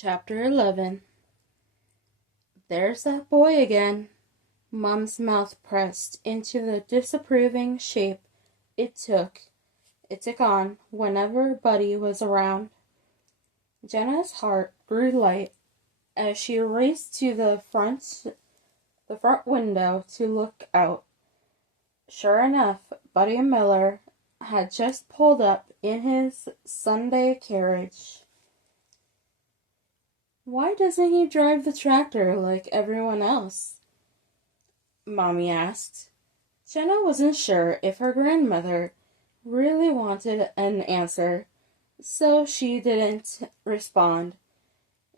Chapter 11. There's that boy again. Mom's mouth pressed into the disapproving shape it took. It took on whenever Buddy was around. Jenna's heart grew light as she raced to the front window to look out. Sure enough, Buddy Miller had just pulled up in his Sunday carriage. Why doesn't he drive the tractor like everyone else? Mommy asked. Jenna wasn't sure if her grandmother really wanted an answer, so she didn't respond.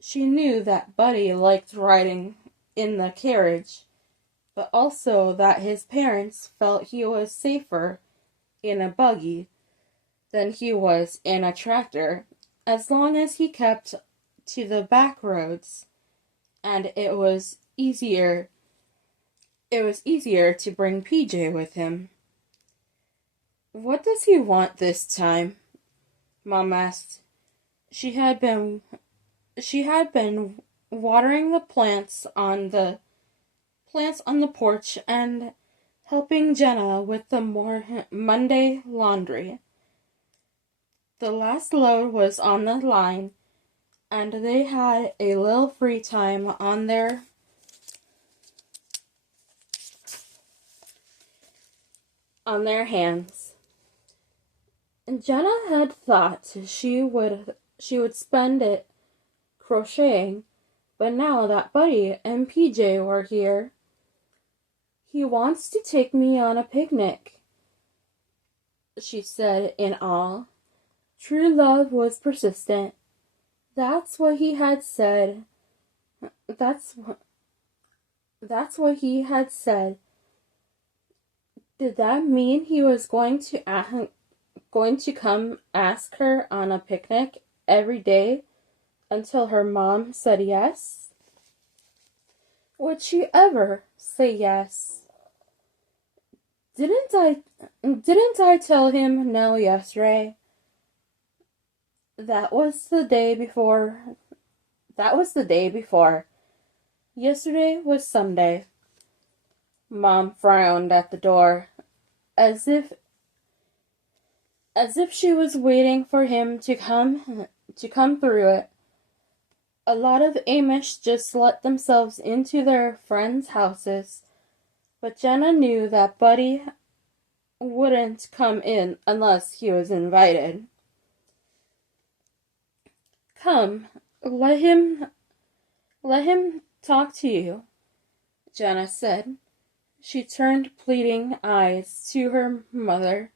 She knew that Buddy liked riding in the carriage, but also that his parents felt he was safer in a buggy than he was in a tractor, as long as he kept to the back roads, and it was easier to bring PJ with him. What does he want this time? Mom asked. She had been watering the plants on the porch and helping Jenna with the Monday laundry. The last load was on the line, and they had a little free time on their hands. And Jenna had thought she would spend it crocheting, but now that Buddy and PJ were here, he wants to take me on a picnic, she said in awe. True love was persistent. That's what he had said. That's what he had said. Did that mean he was going to come ask her on a picnic every day until her mom said yes? Would she ever say yes? Didn't I tell him no yesterday? That was the day before. Yesterday was Sunday. Mom frowned at the door, as if she was waiting for him to come through it. A lot of Amish just let themselves into their friends' houses, but Jenna knew that Buddy wouldn't come in unless he was invited. Come, let him talk to you, Jenna said. She turned pleading eyes to her mother,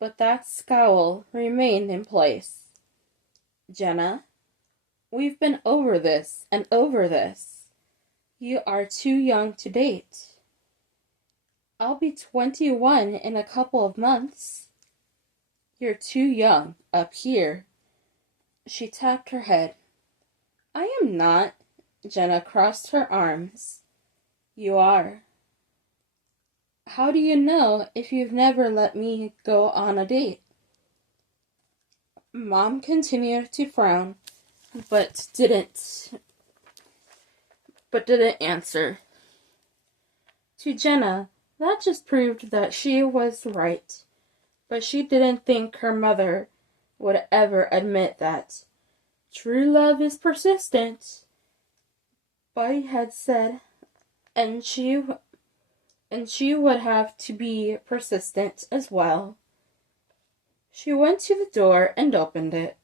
but that scowl remained in place. Jenna, we've been over this and over this. You are too young to date. I'll be 21 in a couple of months. You're too young up here. She tapped her head. I am not. Jenna crossed her arms. You are. How do you know if you've never let me go on a date? Mom continued to frown, but didn't answer. To Jenna, that just proved that she was right, but she didn't think her mother would ever admit that. True love is persistent, Buddy had said, and she would have to be persistent as well. She went to the door and opened it.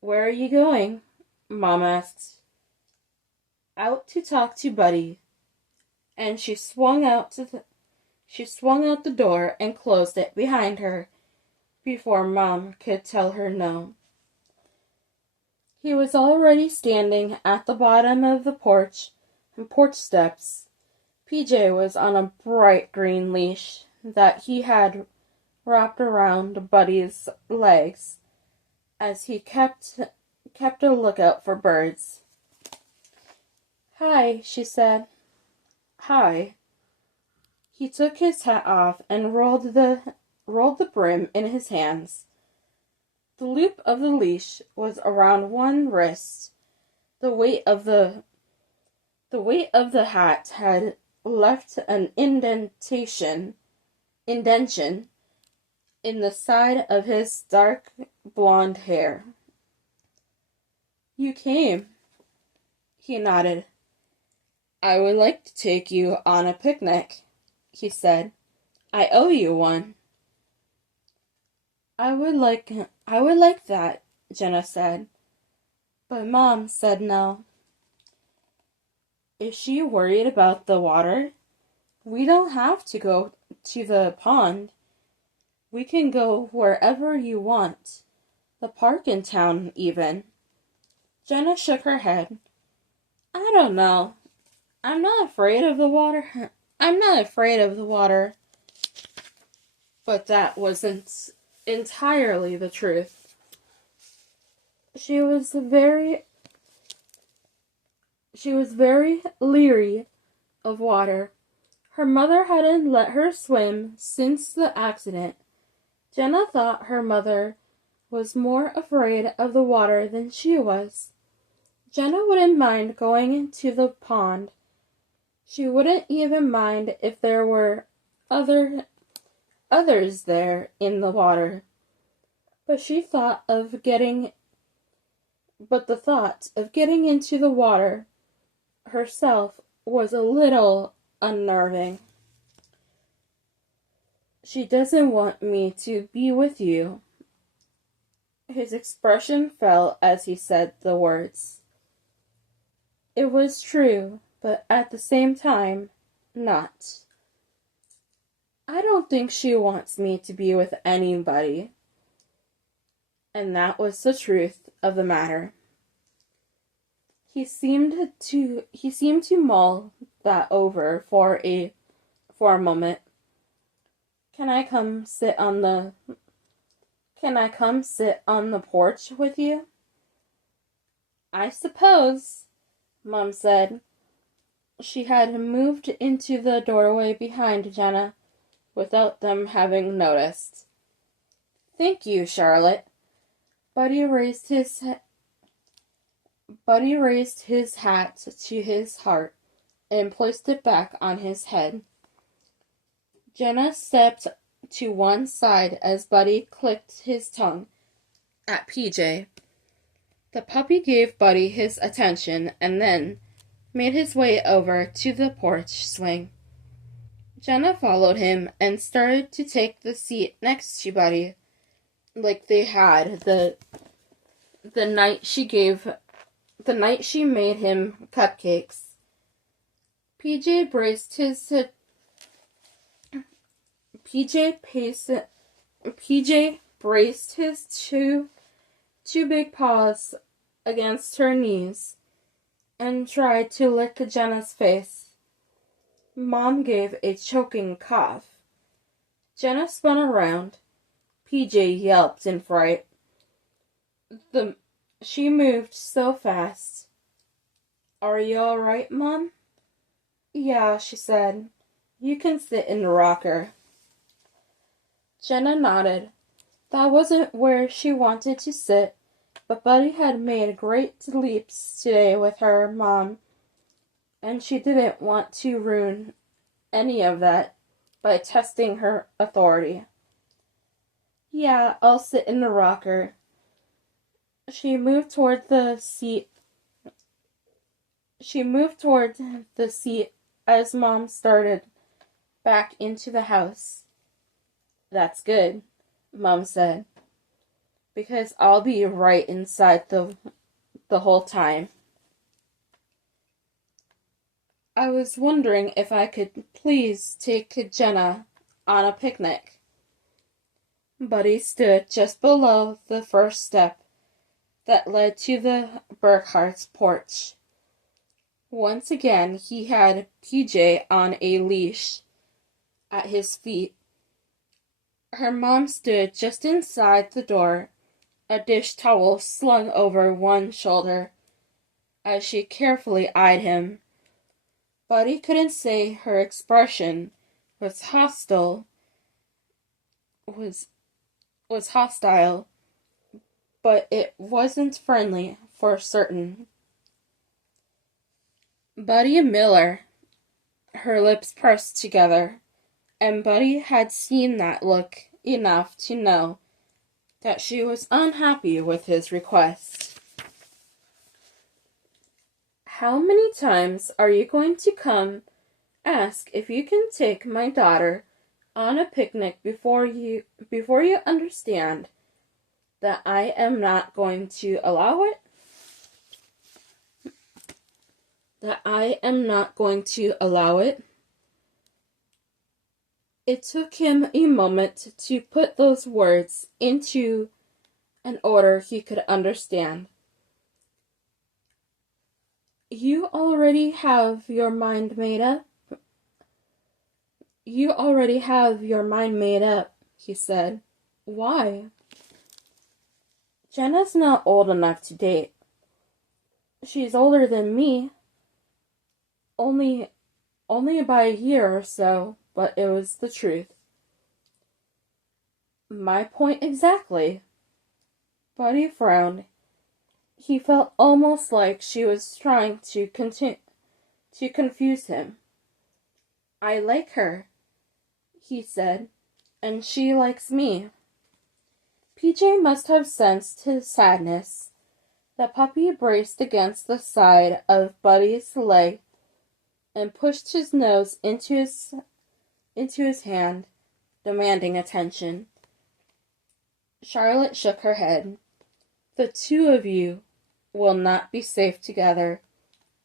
Where are you going? Mom asked. Out to talk to Buddy. And she swung out the door and closed it behind her before Mom could tell her no. He was already standing at the bottom of the porch steps. PJ was on a bright green leash that he had wrapped around Buddy's legs as he kept a lookout for birds. Hi, she said. Hi. He took his hat off and rolled the brim in his hands. The loop of the leash was around one wrist. The weight of the hat had left an indentation in the side of his dark blonde hair. You came. He nodded. I would like to take you on a picnic, he said. I owe you one. I would like that, Jenna said. But Mom said no. Is she worried about the water? We don't have to go to the pond. We can go wherever you want. The park in town, even. Jenna shook her head. I don't know. I'm not afraid of the water. But that wasn't entirely the truth. She was very leery of water. Her mother hadn't let her swim since the accident. Jenna thought her mother was more afraid of the water than she was. Jenna wouldn't mind going into the pond. She wouldn't even mind if there were others there in the water. But the thought of getting into the water herself was a little unnerving. She doesn't want me to be with you. His expression fell as he said the words. It was true, but at the same time, not. I don't think she wants me to be with anybody. And that was the truth of the matter. He seemed to mull that over for a moment. Can I come sit on the porch with you? I suppose, Mom said. She had moved into the doorway behind Jenna without them having noticed. Thank you, Charlotte. Buddy raised his hat to his heart and placed it back on his head. Jenna stepped to one side as Buddy clicked his tongue at PJ. The puppy gave Buddy his attention and then made his way over to the porch swing. Jenna followed him and started to take the seat next to Buddy, like they had the night she made him cupcakes. PJ braced his two big paws against her knees and tried to lick Jenna's face. Mom gave a choking cough. Jenna spun around. PJ yelped in fright. She moved so fast. Are you all right, Mom? Yeah, she said. You can sit in the rocker. Jenna nodded. That wasn't where she wanted to sit, but Buddy had made great leaps today with her mom, and she didn't want to ruin any of that by testing her authority. Yeah, I'll sit in the rocker. She moved toward the seat as Mom started back into the house. That's good, Mom said, because I'll be right inside the whole time. I was wondering if I could please take Jenna on a picnic. Buddy stood just below the first step that led to the Burkhart's porch. Once again, he had PJ on a leash at his feet. Her mom stood just inside the door, a dish towel slung over one shoulder, as she carefully eyed him. Buddy couldn't say her expression was hostile, but it wasn't friendly for certain. Buddy Miller, her lips pressed together, and Buddy had seen that look enough to know that she was unhappy with his request. "How many times are you going to come ask if you can take my daughter on a picnic before you understand that I am not going to allow it? That I am not going to allow it?" It took him a moment to put those words into an order he could understand. "You already have your mind made up?" "You already have your mind made up," he said. "Why?" "Jenna's not old enough to date. She's older than me. Only by a year or so, but it was the truth." "My point exactly." Buddy frowned. He felt almost like she was trying to confuse him. "I like her," he said, "and she likes me." PJ must have sensed his sadness. The puppy braced against the side of Buddy's leg and pushed his nose into his hand, demanding attention. Charlotte shook her head. "The two of you will not be safe together.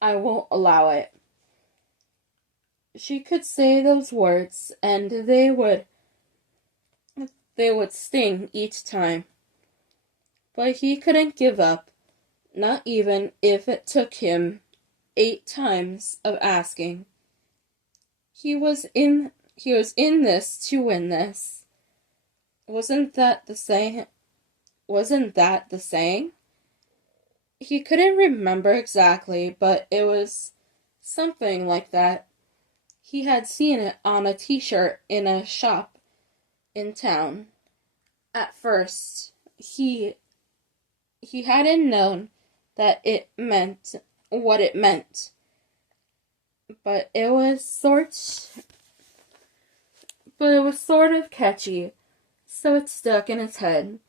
I won't allow it." She could say those words, and they would sting each time. But he couldn't give up, not even if it took him 8 times of asking. He was in this to win this. Wasn't that the saying? He couldn't remember exactly, but it was something like that. He had seen it on a t-shirt in a shop in town. At first, he hadn't known that it meant what it meant, but it was sort of catchy, so it stuck in his head.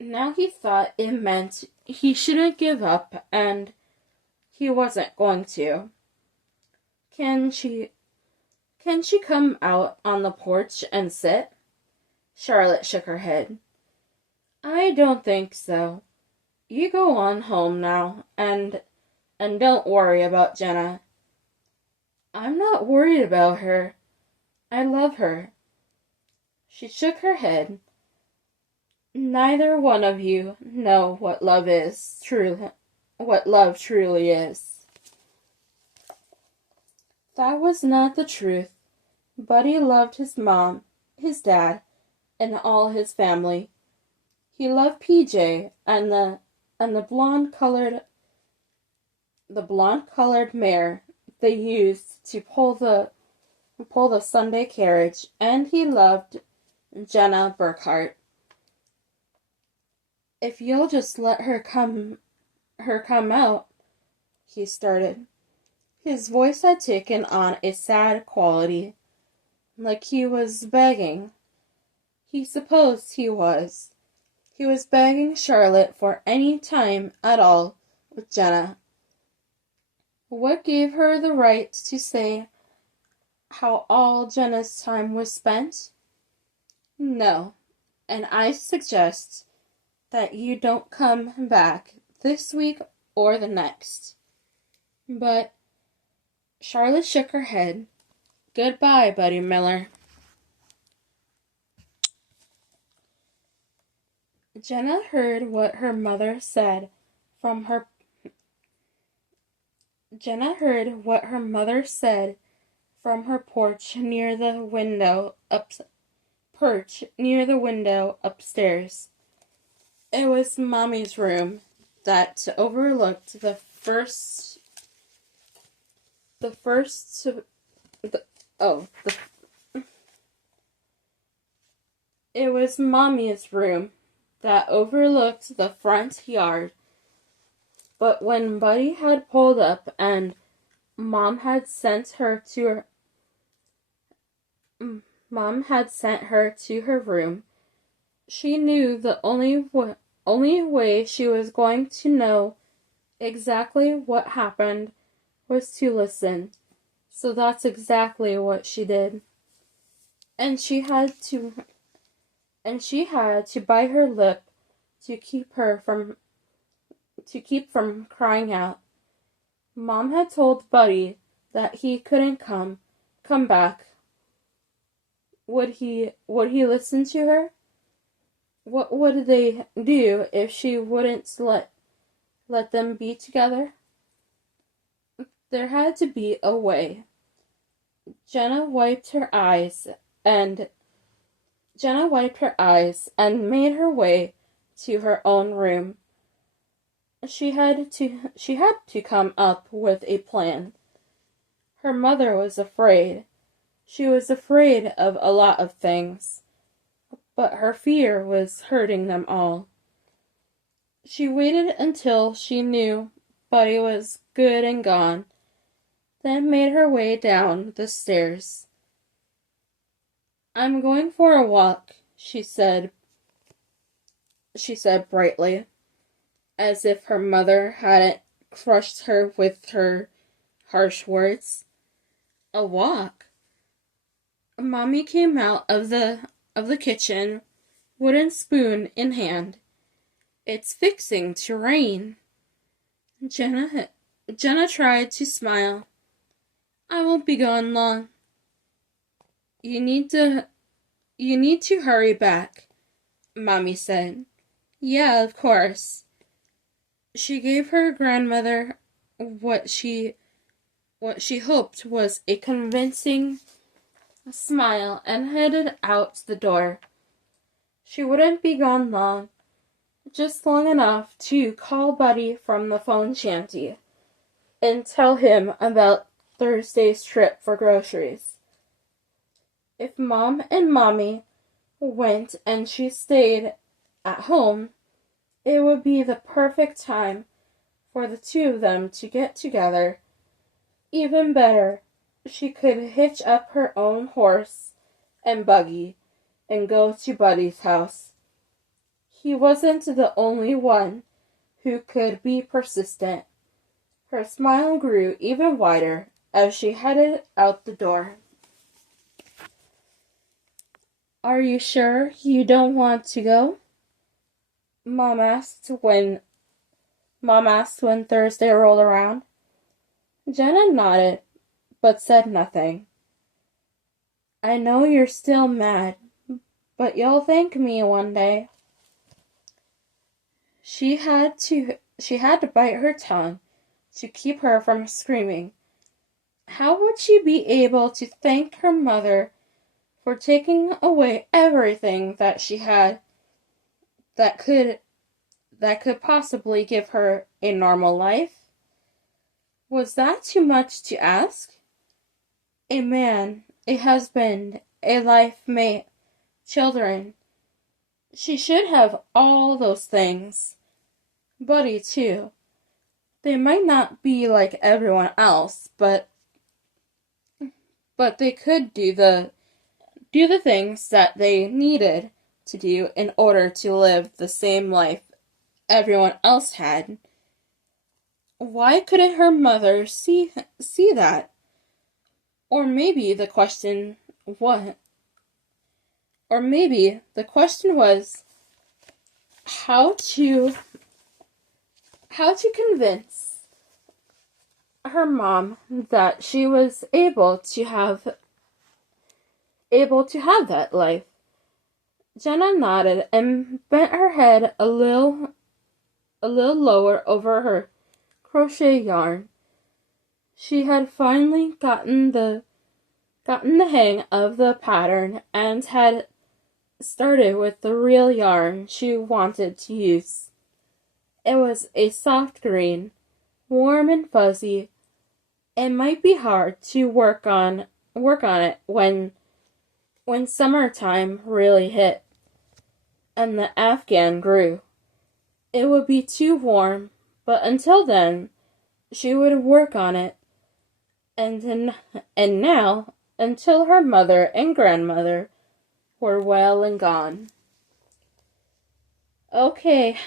Now he thought it meant he shouldn't give up, and he wasn't going to. Can she come out on the porch and sit?" Charlotte shook her head. "I don't think so. You go on home now, and don't worry about Jenna." "I'm not worried about her. I love her." She shook her head. "Neither one of you know what love truly is." That was not the truth. Buddy loved his mom, his dad, and all his family. He loved PJ and the blonde-colored mare they used to pull the Sunday carriage, and he loved Jenna Burkhart. "If you'll just let her come out," he started. His voice had taken on a sad quality, like he was begging. He supposed he was. He was begging Charlotte for any time at all with Jenna. What gave her the right to say how all Jenna's time was spent? No, and I suggest that you don't come back this week or the next. But Charlotte shook her head. "Goodbye, Buddy Miller." Jenna heard what her mother said from her porch near the window upstairs. It was Mommy's room that overlooked it was Mommy's room that overlooked the front yard. But when Buddy had pulled up and Mom had sent her to her room, she knew the only way she was going to know exactly what happened was to listen. So that's exactly what she did. And she had to bite her lip to keep from crying out. Mom had told Buddy that he couldn't come back. Would he listen to her? What would they do if she wouldn't let them be together? There had to be a way. Jenna wiped her eyes and made her way to her own room. She had to come up with a plan. Her mother was afraid. She was afraid of a lot of things, but her fear was hurting them all. She waited until she knew Buddy was good and gone, then made her way down the stairs. "I'm going for a walk," she said brightly, as if her mother hadn't crushed her with her harsh words. A walk? Mommy came out of the kitchen, wooden spoon in hand. "It's fixing to rain." Jenna tried to smile. "I won't be gone long." You need to hurry back," Mommy said. "Yeah, of course." She gave her grandmother what she hoped was a convincing smile and headed out the door. She wouldn't be gone long, just long enough to call Buddy from the phone shanty and tell him about Thursday's trip for groceries. If Mom and Mommy went and she stayed at home, it would be the perfect time for the two of them to get together. Even better, she could hitch up her own horse and buggy and go to Buddy's house. He wasn't the only one who could be persistent. Her smile grew even wider as she headed out the door. "Are you sure you don't want to go?" Mom asked when Thursday rolled around. Jenna nodded, but said nothing. "I know you're still mad, but you'll thank me one day." She had to bite her tongue to keep her from screaming. How would she be able to thank her mother for taking away everything that she had that could possibly give her a normal life? Was that too much to ask? A man, a husband, a life mate, children. She should have all those things. Buddy, too. They might not be like everyone else, but they could do the things that they needed to do in order to live the same life everyone else had. Why couldn't her mother see that? Or maybe the question was how to convince her mom that she was able to have that life. Jenna nodded and bent her head a little lower over her crochet yarn. She had finally gotten the hang of the pattern and had started with the real yarn she wanted to use. It was a soft green, warm and fuzzy. It might be hard to work on it when summertime really hit. and the Afghan grew. It would be too warm, but until then, she would work on it. And now, until her mother and grandmother were well and gone. Okay,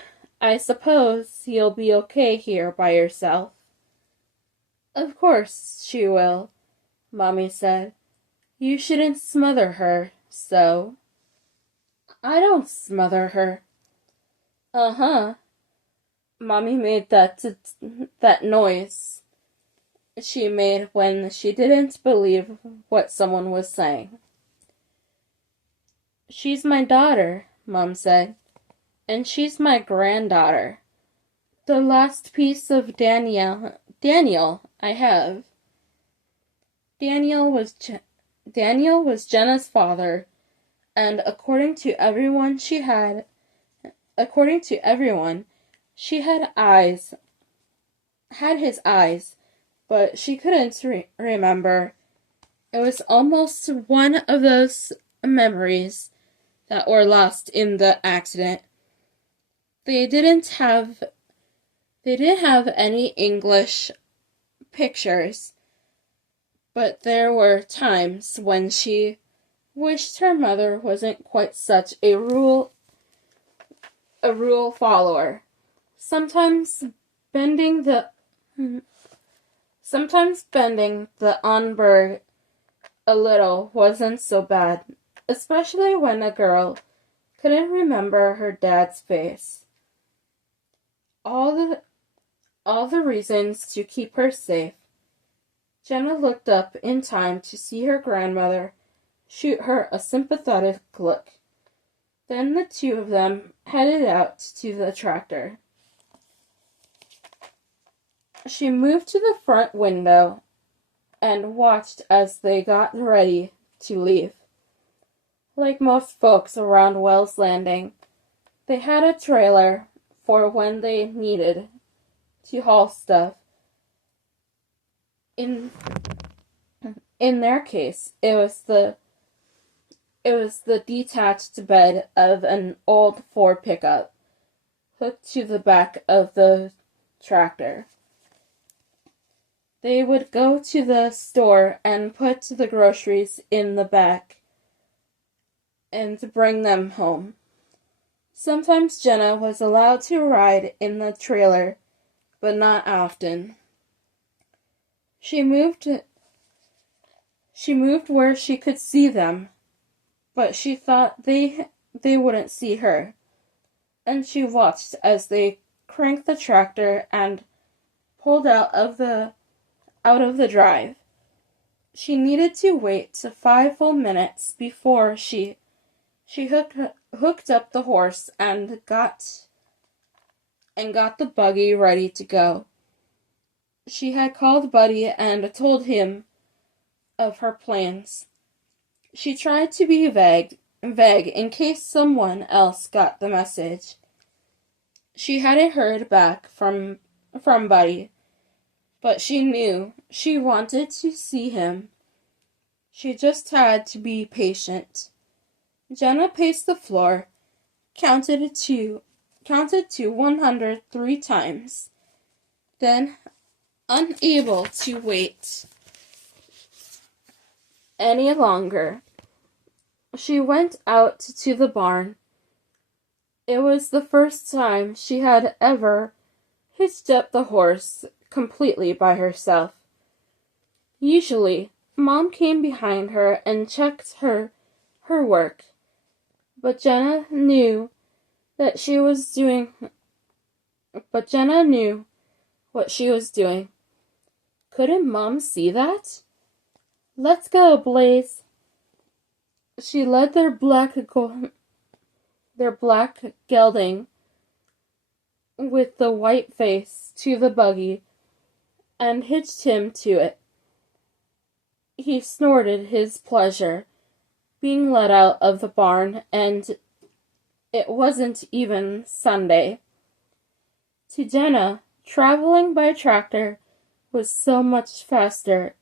I suppose you'll be okay here by yourself. Of course she will, Mommy said. You shouldn't smother her, so. I don't smother her. Uh-huh. Mommy made that noise she made when she didn't believe what someone was saying. She's my daughter, Mom said, and she's my granddaughter. The last piece of Daniel I have. Daniel was Jenna's father, and according to everyone, she had his eyes, but she couldn't remember. It was almost one of those memories that were lost in the accident. They didn't have any English pictures, but there were times when she wished her mother wasn't quite such a rule follower. Sometimes bending the onberg a little wasn't so bad, especially when a girl couldn't remember her dad's face. All the reasons to keep her safe. Jenna looked up in time to see her grandmother shoot her a sympathetic look. Then the two of them headed out to the tractor. She moved to the front window and watched as they got ready to leave. Like most folks around Wells Landing, they had a trailer for when they needed to haul stuff. In their case, it was the detached bed of an old Ford pickup hooked to the back of the tractor. They would go to the store and put the groceries in the back and bring them home. Sometimes Jenna was allowed to ride in the trailer, but not often. She moved where she could see them, but she thought they wouldn't see her, and she watched as they cranked the tractor and pulled out of the drive. She needed to wait 5 full minutes before she hooked up the horse and got the buggy ready to go. She had called Buddy and told him of her plans. She tried to be vague in case someone else got the message. She hadn't heard back from Buddy, but she knew she wanted to see him. She just had to be patient. Jenna paced the floor, counted to 103 times. Then, unable to wait any longer, she went out to the barn. It was the first time she had ever hitched up the horse completely by herself. Usually, Mom came behind her and checked her work, but Jenna knew what she was doing. Couldn't Mom see that? Let's go, Blaze. She led their black gelding with the white face to the buggy and hitched him to it. He snorted his pleasure being let out of the barn, and it wasn't even Sunday. To Jenna, traveling by tractor was so much faster,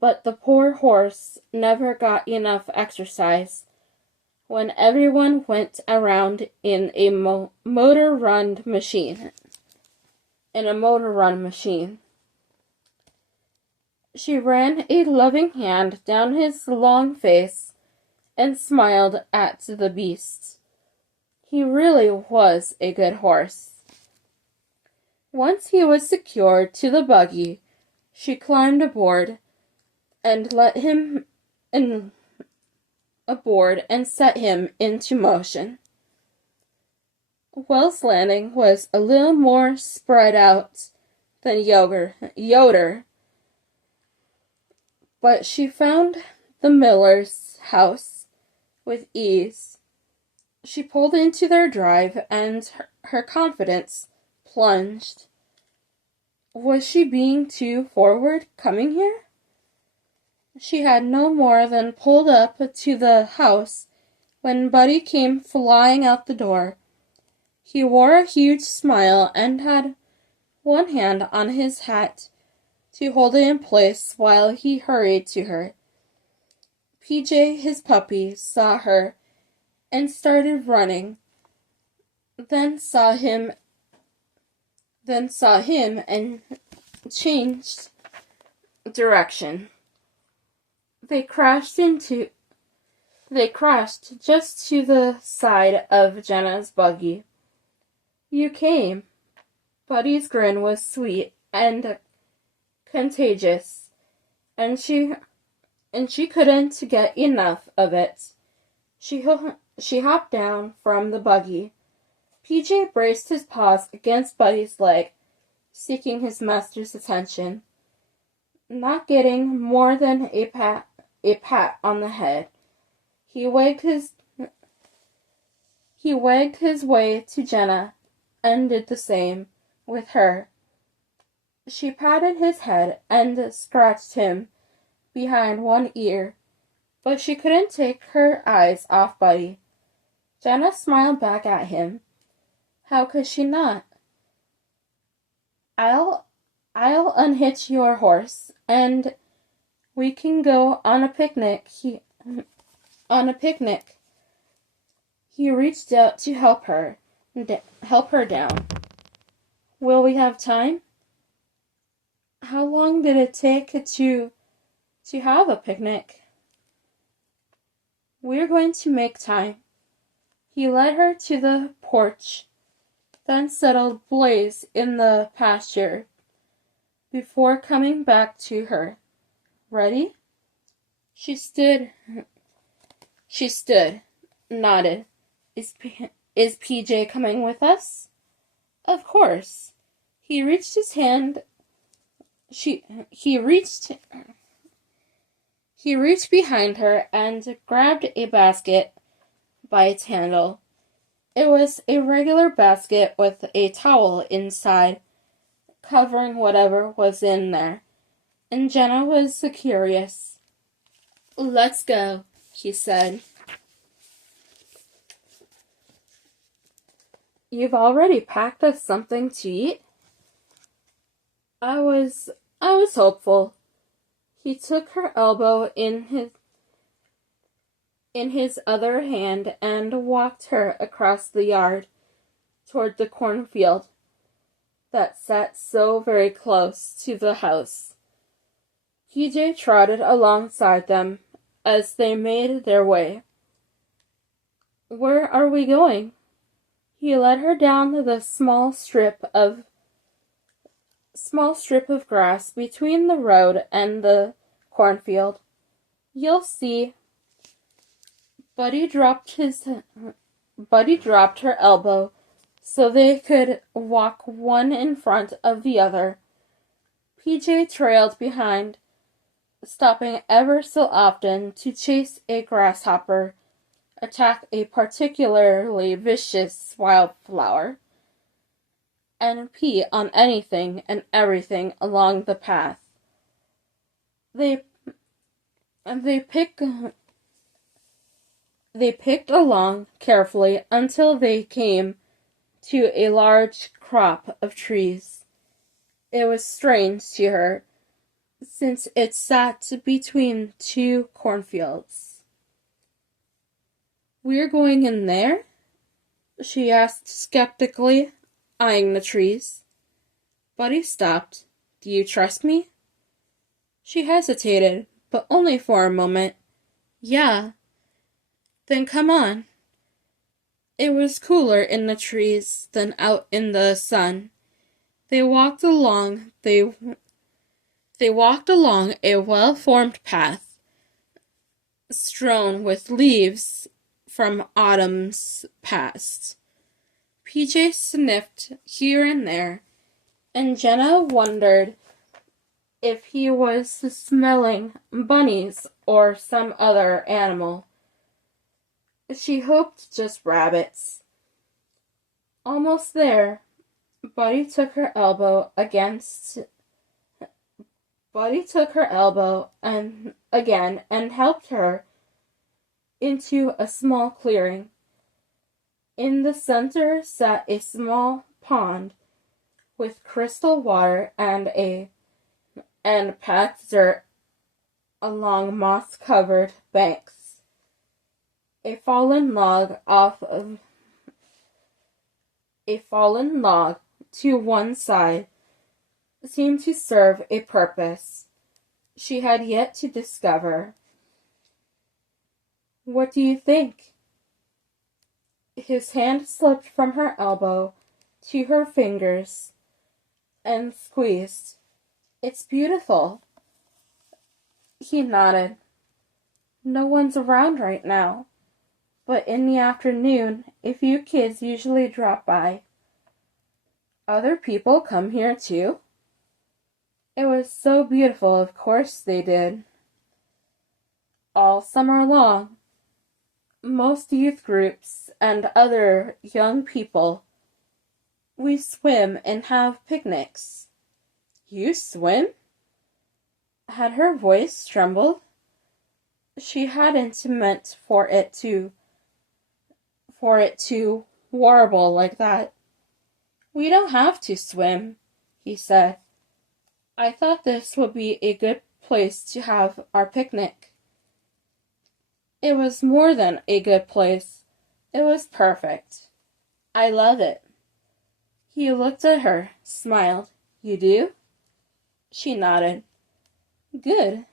but the poor horse never got enough exercise. when everyone went around in a motor run machine. She ran a loving hand down his long face and smiled at the beast. He really was a good horse. Once he was secured to the buggy, she climbed aboard and let him aboard and set him into motion. Will's Landing was a little more spread out than Yoder, but she found the miller's house with ease. She pulled into their drive and her confidence plunged. Was she being too forward coming here? She had no more than pulled up to the house when Buddy came flying out the door. He wore a huge smile and had one hand on his hat to hold it in place while he hurried to her. PJ, his puppy, saw her and started running, then saw him and changed direction. They crashed just to the side of Jenna's buggy. You came. Buddy's grin was sweet and contagious, and she couldn't get enough of it. She hopped down from the buggy. PJ braced his paws against Buddy's leg, seeking his master's attention. Not getting more than a pat on the head, he wagged his way to Jenna and did the same with her. She patted his head and scratched him behind one ear, but she couldn't take her eyes off Buddy. Jenna smiled back at him. How could she not? I'll unhitch your horse, and we can go on a picnic. He reached out to help her down. Will we have time? How long did it take to have a picnic? We're going to make time. He led her to the porch, then settled Blaze in the pasture before coming back to her. Ready? She stood, nodded. Is PJ coming with us? Of course. He reached his hand. He reached behind her and grabbed a basket by its handle. It was a regular basket with a towel inside, covering whatever was in there, and Jenna was curious. Let's go, he said. You've already packed us something to eat? I was hopeful. He took her elbow in his other hand and walked her across the yard toward the cornfield that sat so very close to the house. PJ trotted alongside them as they made their way. Where are we going? He led her down the small strip of grass between the road and the cornfield. You'll see. Buddy dropped her elbow so they could walk one in front of the other. PJ trailed behind, stopping ever so often to chase a grasshopper, attack a particularly vicious wildflower, and pee on anything and everything along the path. They picked along carefully until they came to a large crop of trees. It was strange to her, since it sat between two cornfields. We're going in there? She asked skeptically, eyeing the trees. Buddy stopped. Do you trust me? She hesitated, but only for a moment. Yeah. Then come on. It was cooler in the trees than out in the sun. They walked along a well-formed path, strewn with leaves from autumn's past. PJ sniffed here and there, and Jenna wondered if he was smelling bunnies or some other animal. She hoped just rabbits. Almost there, Buddy took her elbow and again and helped her into a small clearing. In the center sat a small pond with crystal water and packed dirt along moss-covered banks. A fallen log to one side seemed to serve a purpose she had yet to discover. What do you think? His hand slipped from her elbow to her fingers and squeezed. It's beautiful. He nodded. No one's around right now, but in the afternoon, a few kids usually drop by. Other people come here too? It was so beautiful, of course they did. All summer long, most youth groups and other young people, we swim and have picnics. You swim? Had her voice trembled? She hadn't meant for it to warble like that. We don't have to swim, he said. I thought this would be a good place to have our picnic. It was more than a good place. It was perfect. I love it. He looked at her, smiled. You do? She nodded. Good.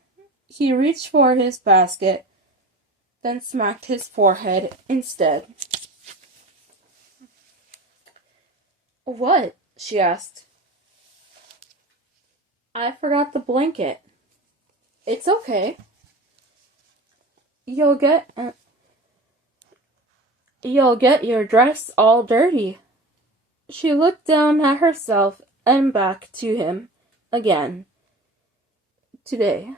He reached for his basket, then smacked his forehead instead. What? She asked. I forgot the blanket. It's okay. You'll get your dress all dirty. She looked down at herself and back to him again. Today,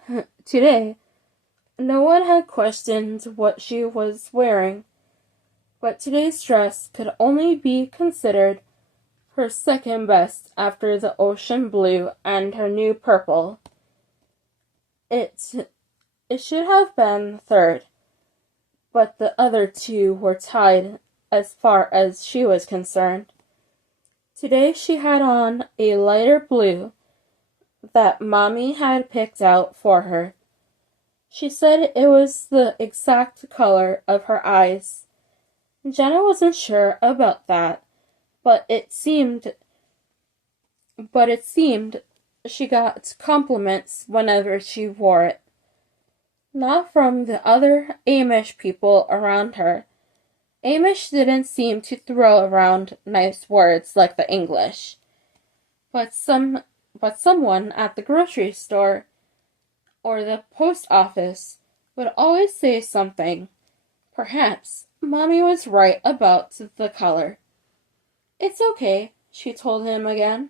no one had questioned what she was wearing, but today's dress could only be considered her second best after the ocean blue and her new purple. It should have been third, but the other two were tied as far as she was concerned. Today she had on a lighter blue that Mommy had picked out for her. She said it was the exact color of her eyes. Jenna wasn't sure about that, but it seemed she got compliments whenever she wore it. Not from the other Amish people around her. Amish didn't seem to throw around nice words like the English. But someone at the grocery store or the post office would always say something. Perhaps Mommy was right about the color. It's okay, she told him again.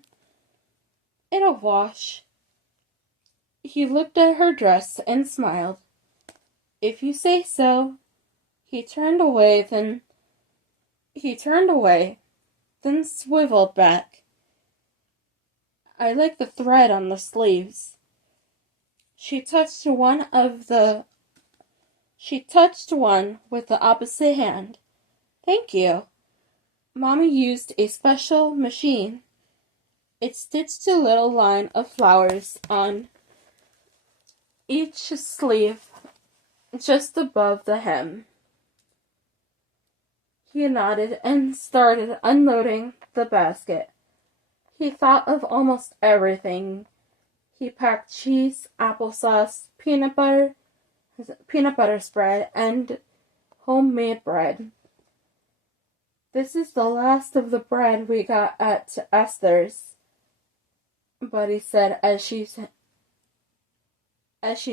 It'll wash. He looked at her dress and smiled. If you say so. He turned away, then swiveled back. I like the thread on the sleeves. She touched one with the opposite hand. Thank you. Mommy used a special machine. It stitched a little line of flowers on each sleeve just above the hem. He nodded and started unloading the basket. He thought of almost everything. He packed cheese, applesauce, peanut butter spread, and homemade bread. "This is the last of the bread we got at Esther's," Buddy said as she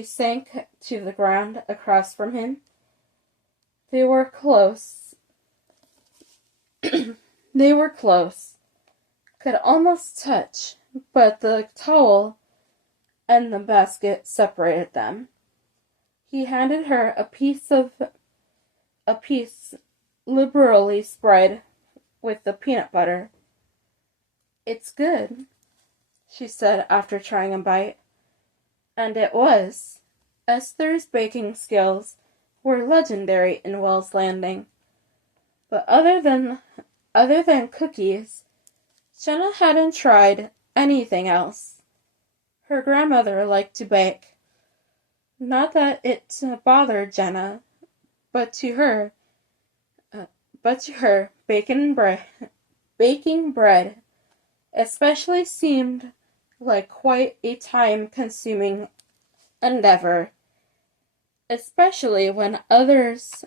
sank to the ground across from him. They were close. They were close. Could almost touch, but the towel and the basket separated them. He handed her a piece liberally spread with the peanut butter. "It's good," she said after trying a bite. And it was. Esther's baking skills were legendary in Wells Landing. But other than cookies, Jenna hadn't tried anything else. Her grandmother liked to bake. Not that it bothered Jenna, but to her, baking bread especially seemed like quite a time-consuming endeavor, especially when others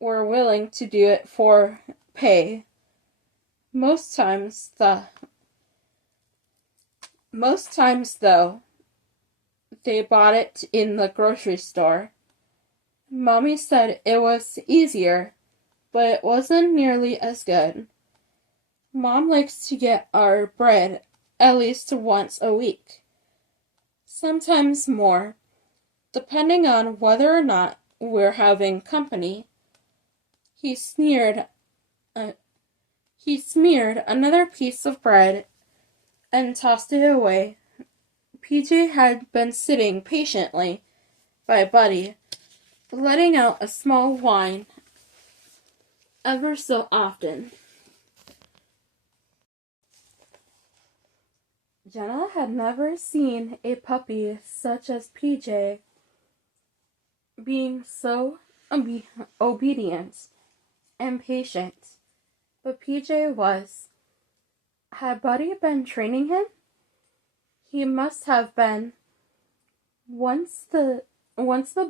were willing to do it for pay. Most times, though, they bought it in the grocery store. Mommy said it was easier, but it wasn't nearly as good. Mom likes to get our bread at least once a week, sometimes more, depending on whether or not we're having company. He smeared another piece of bread and tossed it away. PJ had been sitting patiently by Buddy, letting out a small whine ever so often. Jenna had never seen a puppy such as PJ being so obedient and patient. But PJ was. Had Buddy been training him? He must have been. Once the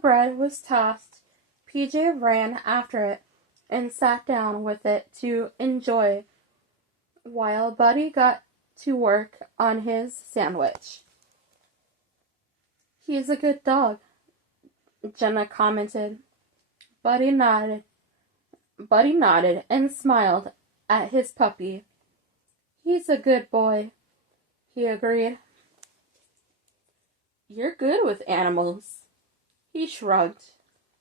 bread was tossed, PJ ran after it and sat down with it to enjoy, while Buddy got to work on his sandwich. "He's a good dog," Jenna commented. Buddy nodded and smiled at his puppy. "He's a good boy," he agreed. "You're good with animals," he shrugged.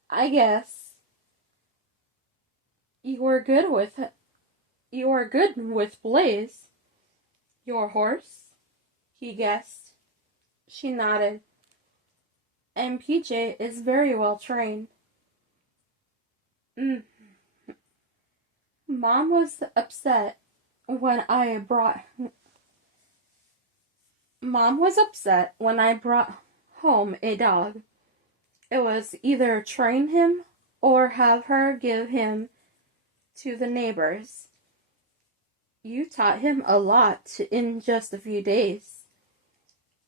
"I guess." You are good with Blaze." "Your horse?" he guessed. She nodded. "And PJ is very well trained." Mom was upset when I brought home a dog. It was either train him or have her give him to the neighbors. You taught him a lot in just a few days."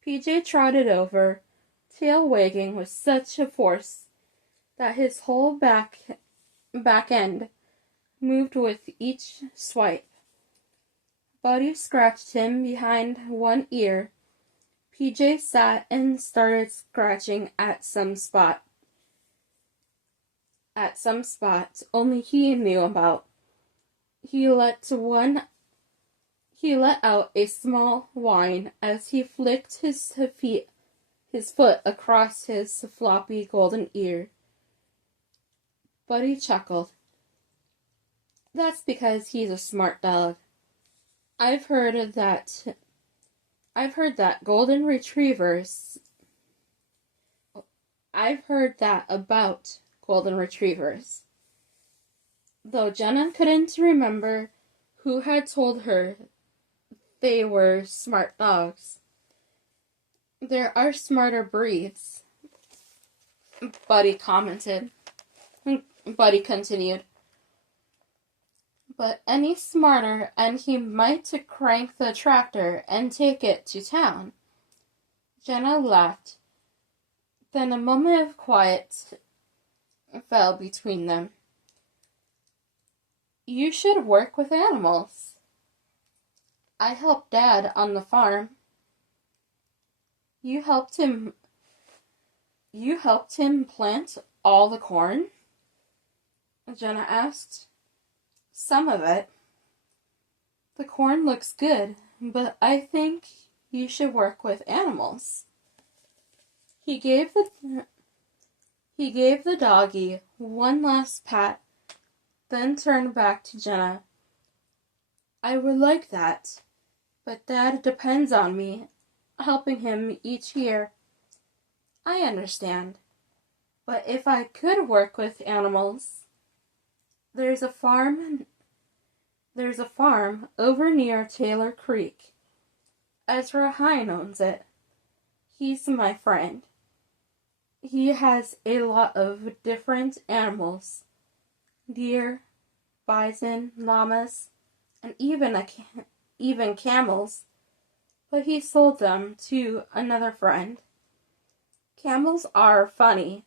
PJ trotted over, tail wagging with such a force that his whole back end moved with each swipe. Buddy scratched him behind one ear. PJ sat and started scratching at some spot only he knew about. He let out a small whine as he flicked his foot across his floppy golden ear. Buddy chuckled. "That's because he's a smart dog. I've heard that golden retrievers. I've heard that about golden retrievers." Though Jenna couldn't remember who had told her they were smart dogs. "There are smarter breeds," Buddy commented. Buddy continued. But any smarter and he might crank the tractor and take it to town. Jenna laughed. Then a moment of quiet fell between them. You should work with animals. I helped Dad on the farm. You helped him plant all the corn? Jenna asked. Some of it. The corn looks good, but I think you should work with animals. He gave the doggy one last pat, then turned back to Jenna. I would like that, but Dad depends on me, helping him each year. I understand, but if I could work with animals, there's a farm over near Taylor Creek. Ezra Hine owns it. He's my friend. He has a lot of different animals. Deer, bison, llamas, and even camels. But he sold them to another friend. Camels are funny,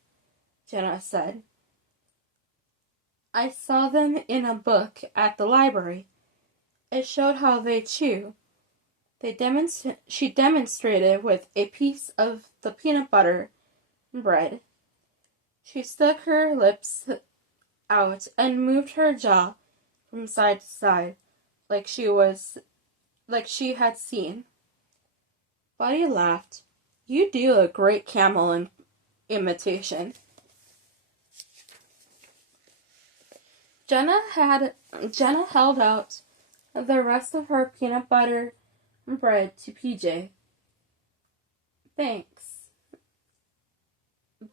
Jenna said. I saw them in a book at the library. It showed how they chew. She demonstrated with a piece of the peanut butter bread. She stuck her lips out and moved her jaw from side to side, like she had seen. Buddy laughed. You do a great camel imitation. Jenna held out the rest of her peanut butter bread to PJ. Thanks.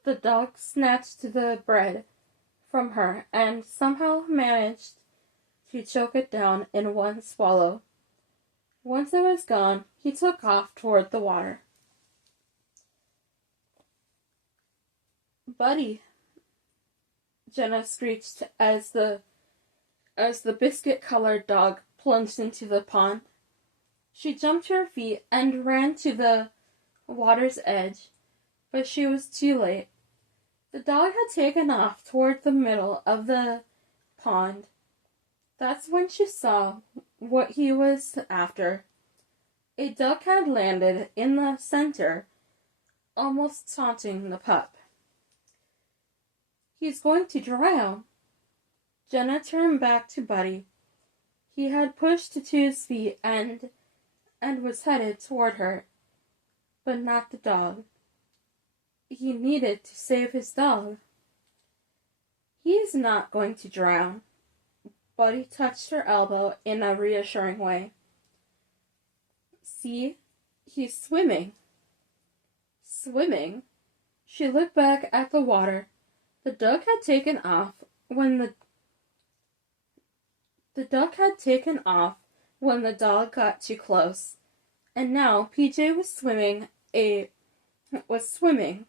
The dog snatched the bread from her and somehow managed to choke it down in one swallow. Once it was gone, he took off toward the water. Buddy, Jenna screeched as the biscuit-colored dog plunged into the pond. She jumped to her feet and ran to the water's edge, but she was too late. The dog had taken off toward the middle of the pond. That's when she saw what he was after. A duck had landed in the center, almost taunting the pup. He's going to drown. Jenna turned back to Buddy. He had pushed to his feet and was headed toward her, but not the dog. He needed to save his dog. He's not going to drown. Buddy touched her elbow in a reassuring way. See, he's swimming. Swimming? She looked back at the water. The duck had taken off when the dog got too close, and now PJ was swimming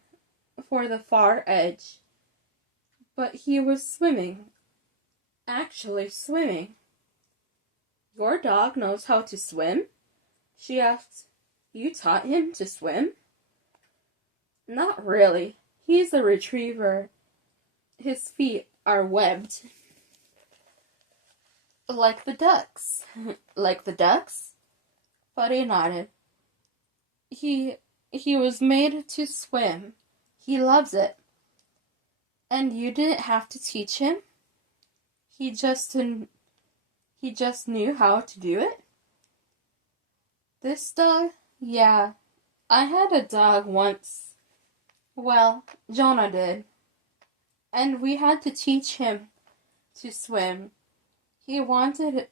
for the far edge. But he was swimming. Actually swimming. Your dog knows how to swim? She asked. You taught him to swim? Not really. He's a retriever. His feet are webbed. Like the ducks. Like the ducks? Buddy nodded. He was made to swim. He loves it. And you didn't have to teach him? He just knew how to do it? This dog? Yeah. I had a dog once. Well, Jonah did. And we had to teach him to swim. He wanted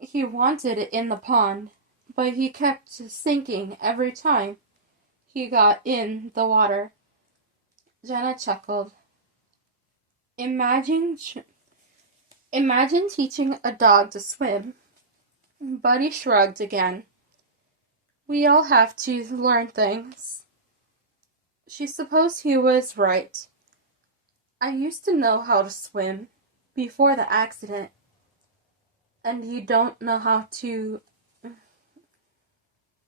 it in the pond, but he kept sinking every time he got in the water. Jenna chuckled. Imagine teaching a dog to swim. Buddy shrugged again. We all have to learn things. She supposed he was right. I used to know how to swim before the accident, and you don't know how to.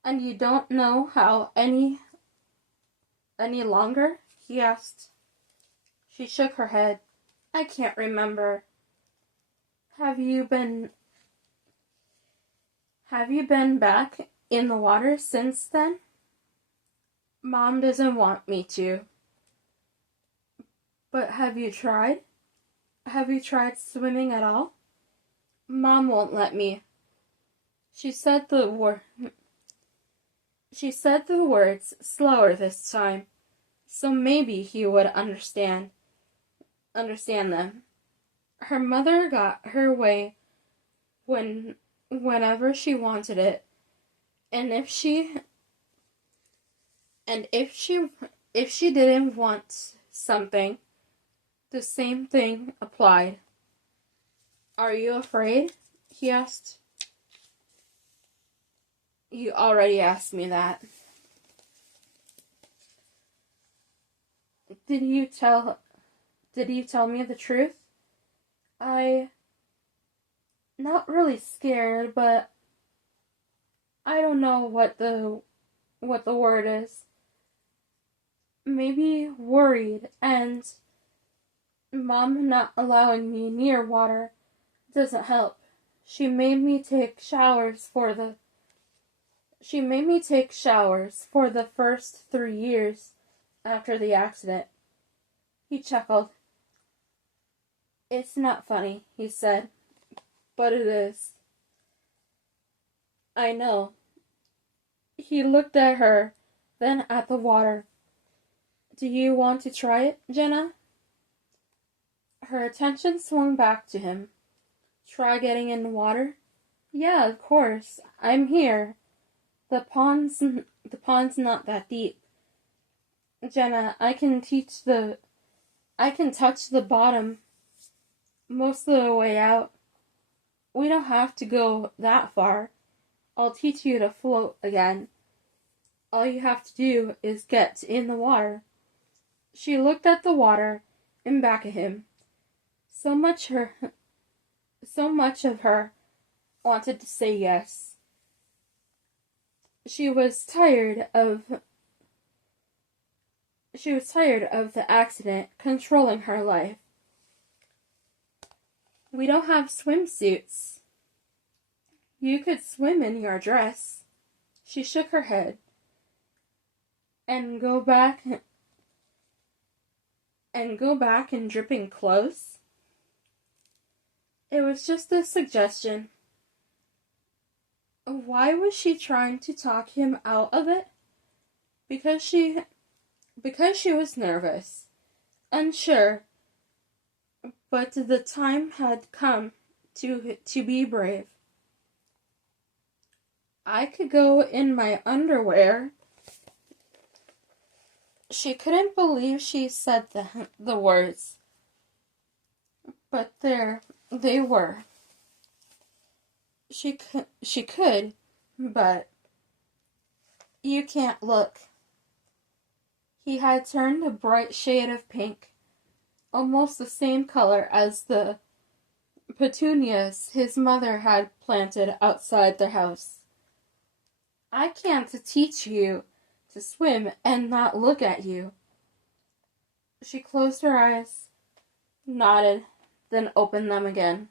And you don't know how any longer? He asked. She shook her head. I can't remember. Have you been Have you been back in the water since then? Mom doesn't want me to. But have you tried? Have you tried swimming at all? Mom won't let me. She said the words slower this time, so maybe he would understand them. Her mother got her way whenever she wanted it, and if she didn't want something, the same thing applied. Are you afraid? He asked. You already asked me that. Did you tell me the truth? Not really scared, but I don't know what the word is. Maybe worried, and Mom not allowing me near water doesn't help. She made me take showers for the first 3 years after the accident. He chuckled. It's not funny, he said, but it is. I know. He looked at her, then at the water. Do you want to try it, Jenna? Her attention swung back to him. Try getting in the water? Yeah, of course. I'm here. The pond's not that deep. Jenna, I can touch the bottom most of the way out. We don't have to go that far. I'll teach you to float again. All you have to do is get in the water. She looked at the water and back at him. So much of her wanted to say yes. She was tired of the accident controlling her life. We don't have swimsuits. You could swim in your dress. She shook her head. And go back in dripping clothes? It was just a suggestion. Why was she trying to talk him out of it? Because she was nervous, unsure, but the time had come to be brave. I could go in my underwear. She couldn't believe she said the words, but there they were. She could, but you can't look. He had turned a bright shade of pink, almost the same color as the petunias his mother had planted outside their house. I can't teach you to swim and not look at you. She closed her eyes, nodded, then opened them again.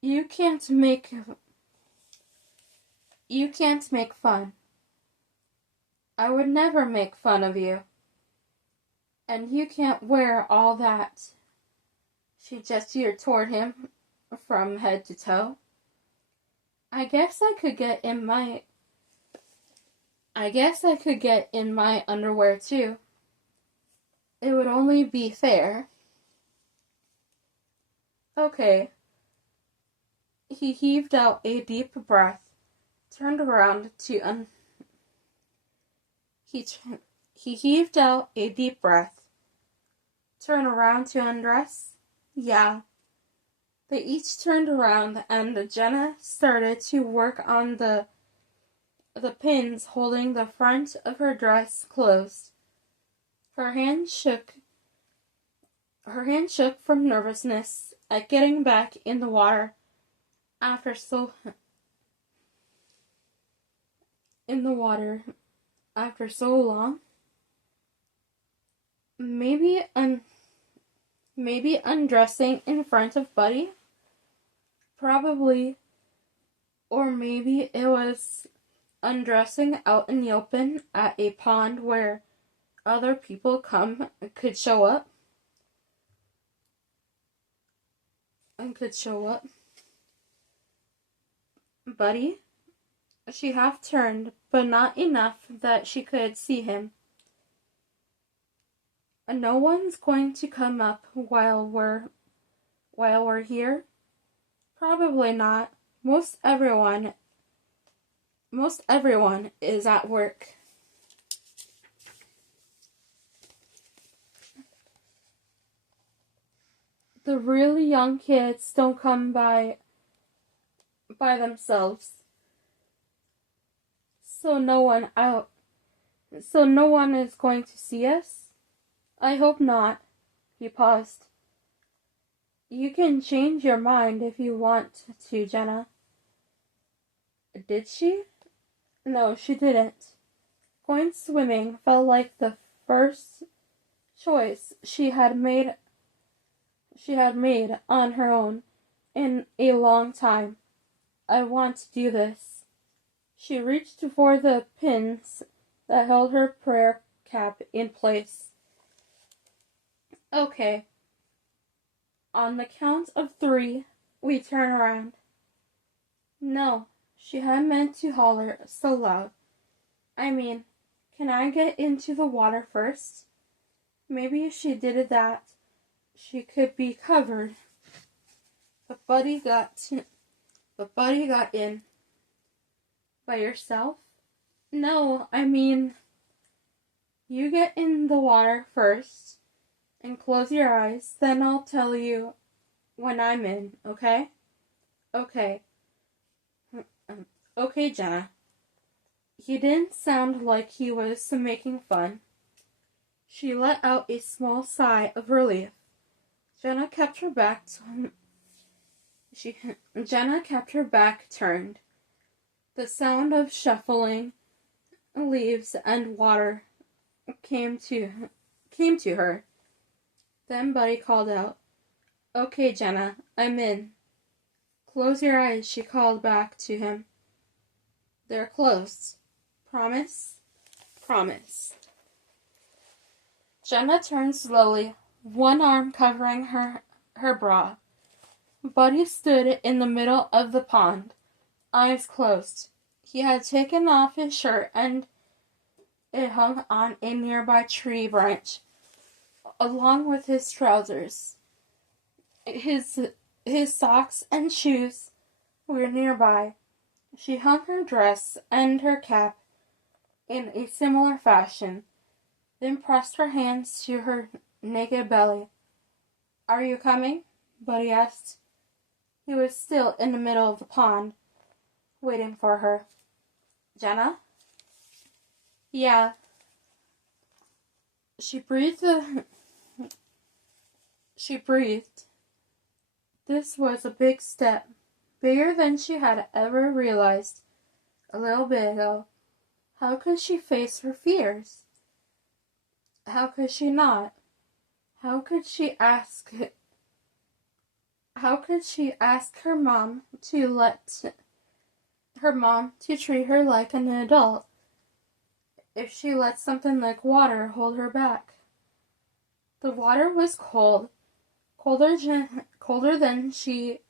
You can't make fun. I would never make fun of you. And you can't wear all that. She gestured toward him from head to toe. I guess I could get in my underwear too. It would only be fair. Okay. He heaved out a deep breath, turned around to He heaved out a deep breath. Turn around to undress? Yeah. They each turned around and Jenna started to work on the pins holding the front of her dress closed. Her hands shook Her hand shook from nervousness at getting back in the water after so in the water after so long. Maybe undressing in front of Buddy? Probably. Or maybe it was undressing out in the open at a pond where other people could show up. Buddy? She half turned, but not enough that she could see him. No one's going to come up while we're here? Probably not. Most everyone is at work. The really young kids don't come by themselves. So no one is going to see us? I hope not. He paused. You can change your mind if you want to, Jenna. Did she? No, she didn't. Going swimming felt like the first choice she had made on her own in a long time. I want to do this. She reached for the pins that held her prayer cap in place. Okay. On the count of 3, we turn around. No, she hadn't meant to holler so loud. I mean, can I get into the water first? Maybe if she did that, she could be covered. But Buddy got in. By yourself? No, I mean, you get in the water first and close your eyes, then I'll tell you when I'm in, okay? Okay. Okay, Jenna. He didn't sound like he was making fun. She let out a small sigh of relief. Jenna kept her back turned. The sound of shuffling leaves and water came to her. Then Buddy called out, Okay, Jenna, I'm in. Close your eyes, she called back to him. They're closed. Promise? Promise. Jenna turned slowly, one arm covering her bra. Buddy stood in the middle of the pond, eyes closed. He had taken off his shirt and it hung on a nearby tree branch, along with his trousers. His socks and shoes were nearby. She hung her dress and her cap in a similar fashion, then pressed her hands to her naked belly. Are you coming? Buddy asked. He was still in the middle of the pond, waiting for her. Jenna? Yeah. She breathed. This was a big step, bigger than she had ever realized a little bit ago. How could she face her fears? How could she not? How could she ask her mom to treat her like an adult if she let something like water hold her back? The water was cold, colder than she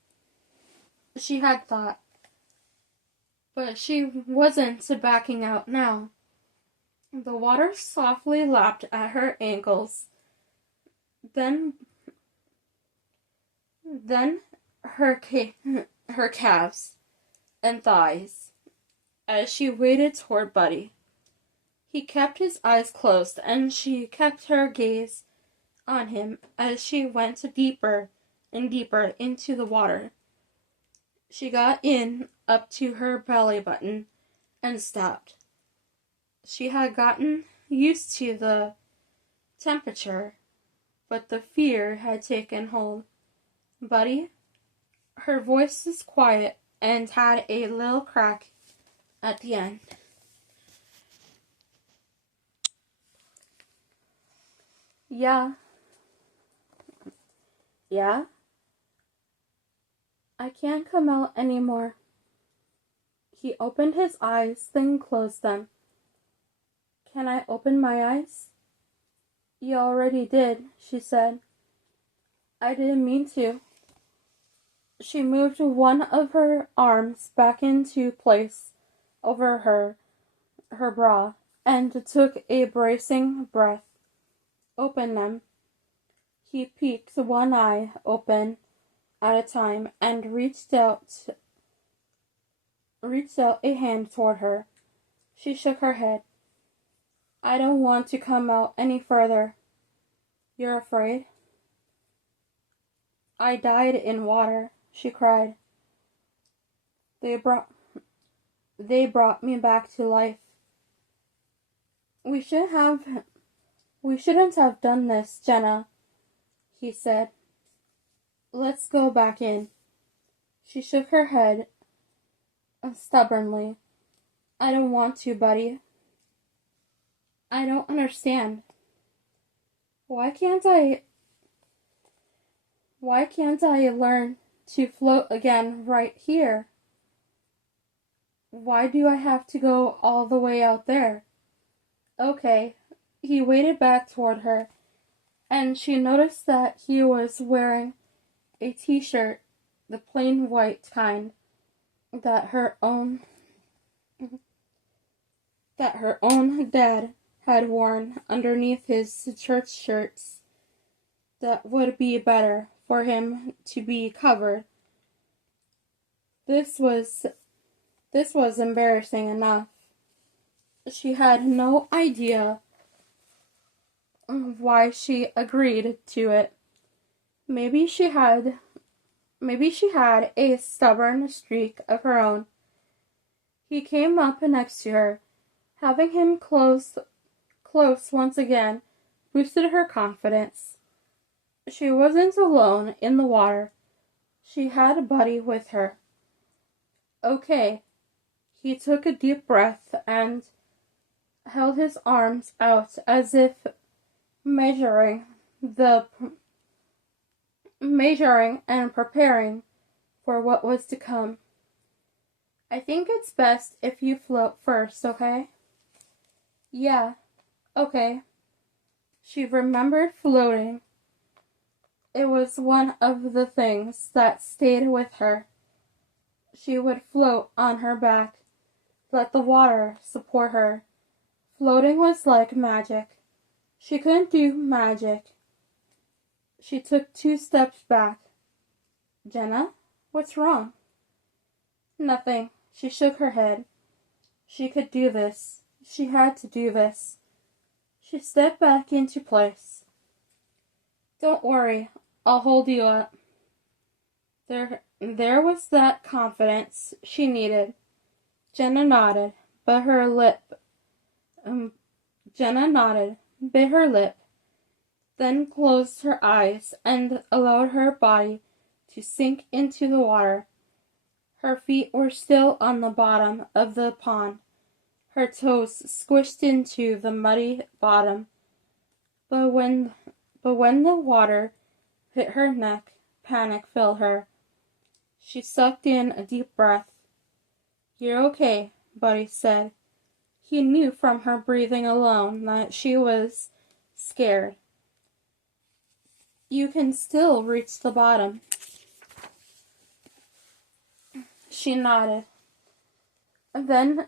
had thought. But she wasn't backing out now. The water softly lapped at her ankles, then her calves and thighs as she waded toward Buddy. He kept his eyes closed, and she kept her gaze on him as she went deeper and deeper into the water. She got in up to her belly button and stopped. She had gotten used to the temperature but the fear had taken hold. Buddy, her voice was quiet and had a little crack at the end. Yeah. Yeah? I can't come out anymore. He opened his eyes, then closed them. Can I open my eyes? You already did, she said. I didn't mean to. She moved one of her arms back into place over her bra and took a bracing breath. Open them. He peeked one eye open at a time and reached out a hand toward her. She shook her head. I don't want to come out any further. You're afraid? I died in water, she cried. They brought me back to life. We shouldn't have done this, Jenna, he said. Let's go back in. She shook her head stubbornly. I don't want to, buddy. I don't understand. Why can't I learn to float again right here? Why do I have to go all the way out there? Okay. He waded back toward her, and she noticed that he was wearing a t-shirt, the plain white kind, that her own dad had worn underneath his church shirts. That would be better for him to be covered. This was embarrassing enough. She had no idea why she agreed to it. Maybe she had a stubborn streak of her own. He came up next to her. Having him close once again boosted her confidence. She wasn't alone in the water. She had a buddy with her. Okay. He took a deep breath and held his arms out as if measuring and preparing for what was to come. I think it's best if you float first, okay? Yeah, okay. She remembered floating. It was one of the things that stayed with her. She would float on her back, let the water support her. Floating was like magic. She couldn't do magic. She took 2 steps back. Jenna, what's wrong? Nothing. She shook her head. She could do this. She had to do this. She stepped back into place. Don't worry, I'll hold you up. There was that confidence she needed. Jenna nodded, bit her lip, then closed her eyes and allowed her body to sink into the water. Her feet were still on the bottom of the pond, her toes squished into the muddy bottom. But when the water hit her neck, panic filled her. She sucked in a deep breath. You're okay, Buddy said. He knew from her breathing alone that she was scared. You can still reach the bottom. She nodded. Then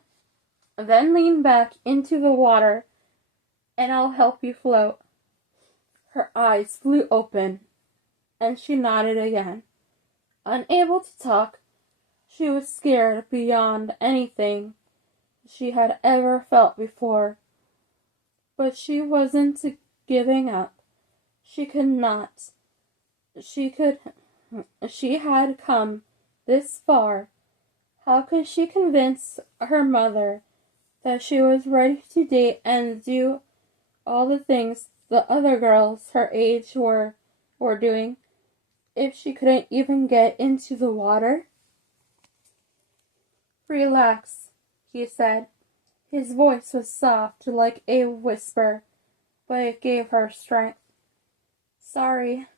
leaned back into the water, and I'll help you float. Her eyes flew open, and she nodded again. Unable to talk, she was scared beyond anything she had ever felt before. But she wasn't giving up. She could not. She had come this far. How could she convince her mother that she was ready to date and do all the things the other girls her age were doing if she couldn't even get into the water? Relax, he said. His voice was soft like a whisper, but it gave her strength. Sorry.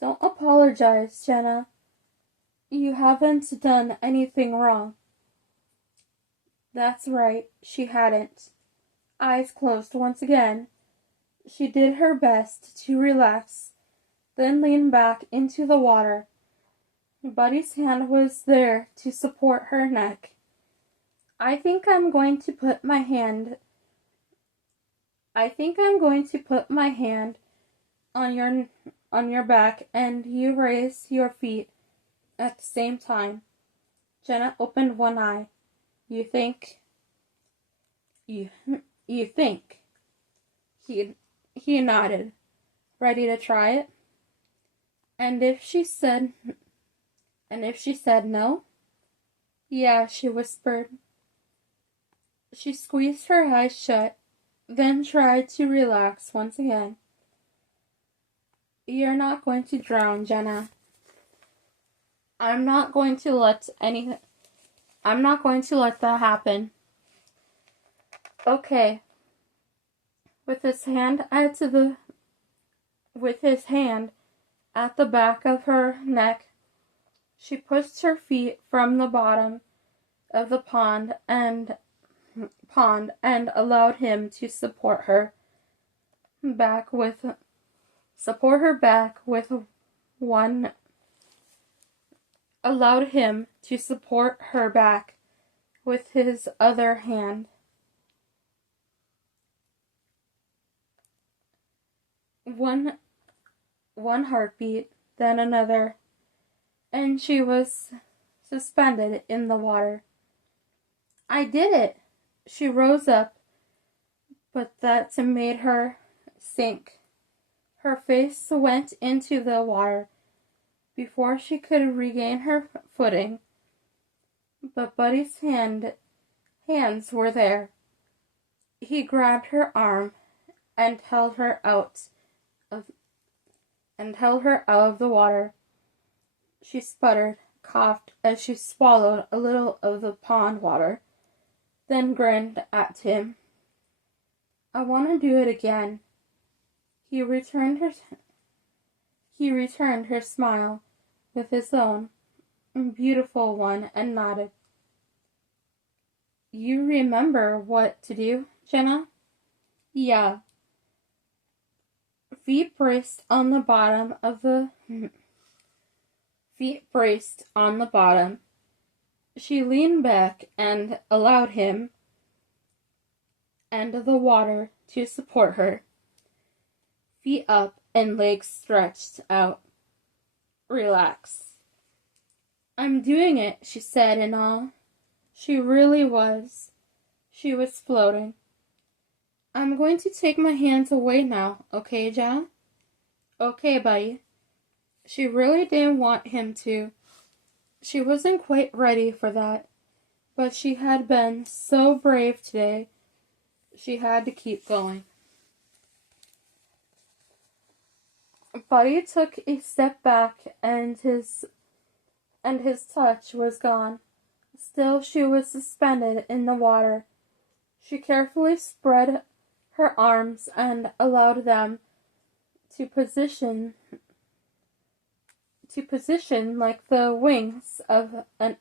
Don't apologize, Jenna. You haven't done anything wrong. That's right, she hadn't. Eyes closed once again. She did her best to relax, then leaned back into the water. Buddy's hand was there to support her neck. I think I'm going to put my hand on your back and you raise your feet at the same time. Jenna opened one eye. You think? You think? He nodded. Ready to try it? And if she said no? Yeah, she whispered. She squeezed her eyes shut, then tried to relax once again. You're not going to drown, Jenna. I'm not going to let that happen. Okay. With his hand at the back of her neck, she pushed her feet from the bottom of the pond and allowed him to support her back with his other hand. One heartbeat, then another, and she was suspended in the water. I did it! She rose up, but that made her sink. Her face went into the water before she could regain her footing. But Buddy's hands were there. He grabbed her arm and held her out of the water. She sputtered, coughed as she swallowed a little of the pond water, then grinned at him. I want to do it again. He returned her smile with his own beautiful one and nodded. You remember what to do, Jenna? Yeah. Feet braced on the bottom. She leaned back and allowed him and the water to support her. Feet up and legs stretched out. Relax. I'm doing it, she said in awe. She really was. She was floating. I'm going to take my hands away now, okay, Jenna? Okay, buddy. She really didn't want him to. She wasn't quite ready for that, but she had been so brave today. She had to keep going. Buddy took a step back and his touch was gone. Still, she was suspended in the water. She carefully spread her arms and allowed them to position like the wings of an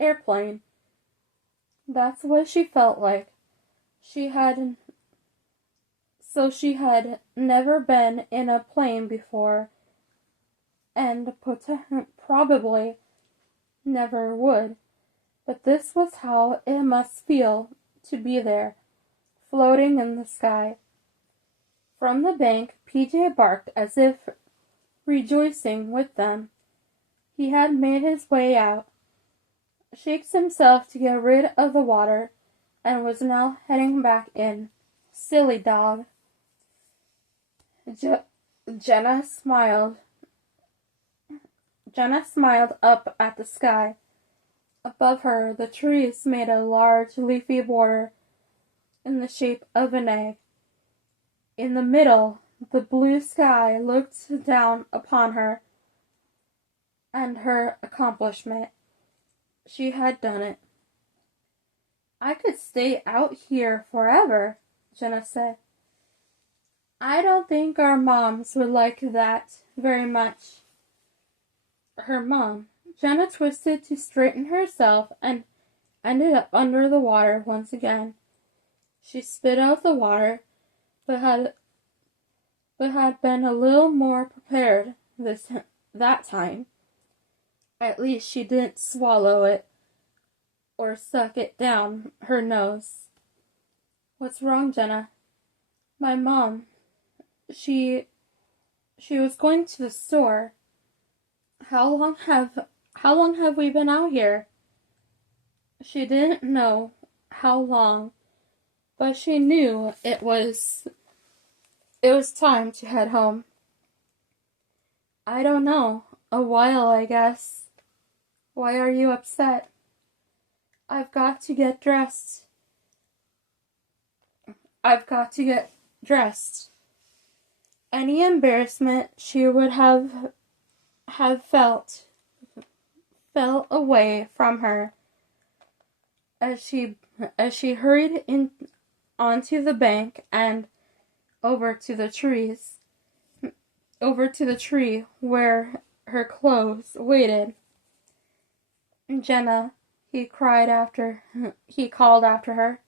airplane. That's what she felt like. She had never been in a plane before, and probably never would. But this was how it must feel to be there, floating in the sky. From the bank, PJ barked as if rejoicing with them. He had made his way out, shakes himself to get rid of the water, and was now heading back in. Silly dog. Jenna smiled up at the sky. Above her, the trees made a large leafy border in the shape of an egg. In the middle, the blue sky looked down upon her and her accomplishment. She had done it. I could stay out here forever, Jenna said. I don't think our moms would like that very much. Her mom. Jenna twisted to straighten herself and ended up under the water once again. She spit out the water, but had been a little more prepared that time. At least she didn't swallow it or suck it down her nose. What's wrong, Jenna? My mom. She was going to the store. How long have we been out here? She didn't know how long, but she knew it was time to head home. I don't know. A while, I guess. Why are you upset? I've got to get dressed. Any embarrassment she would have felt fell away from her as she hurried in onto the bank and over to the tree where her clothes waited. Jenna, he called after her.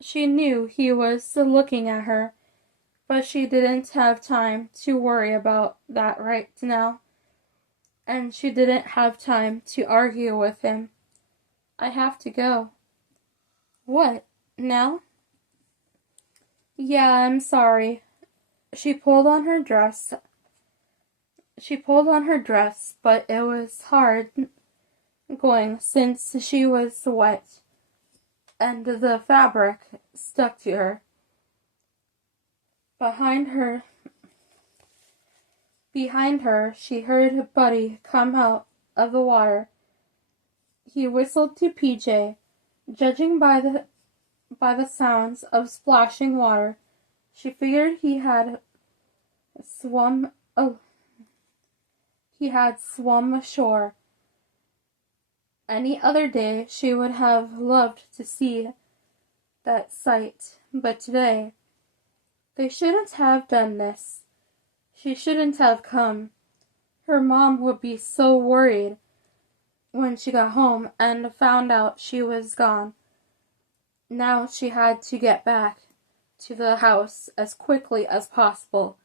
She knew he was looking at her, but she didn't have time to worry about that right now, and she didn't have time to argue with him. I have to go. What, now? Yeah, I'm sorry. She pulled on her dress, but it was hard going since she was wet and the fabric stuck to her. Behind her, she heard Buddy come out of the water. He whistled to PJ. Judging by the sounds of splashing water, she figured he had swum ashore. Any other day she would have loved to see that sight, but today they shouldn't have done this. She shouldn't have come. Her mom would be so worried when she got home and found out she was gone. Now she had to get back to the house as quickly as possible.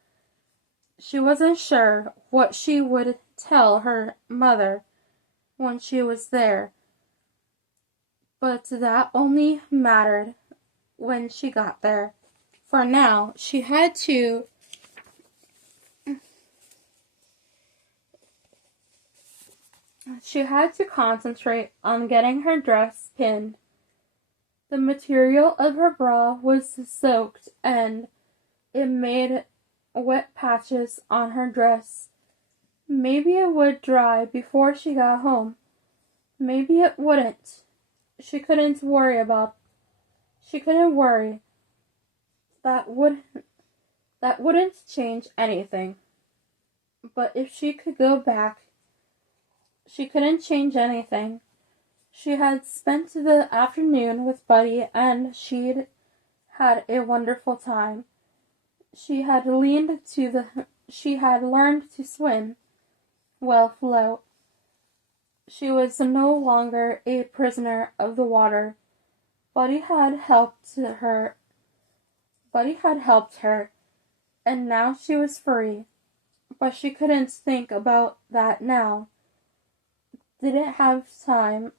She wasn't sure what she would tell her mother when she was there, but that only mattered when she got there. For now, she had to concentrate on getting her dress pinned. The material of her bra was soaked and it made wet patches on her dress. Maybe it would dry before she got home. Maybe it wouldn't. She couldn't worry. That wouldn't change anything. But if she could go back, she couldn't change anything. She had spent the afternoon with Buddy and she'd had a wonderful time. She had learned to swim, float. She was no longer a prisoner of the water. Buddy had helped her, and now she was free. But she couldn't think about that now. Didn't have time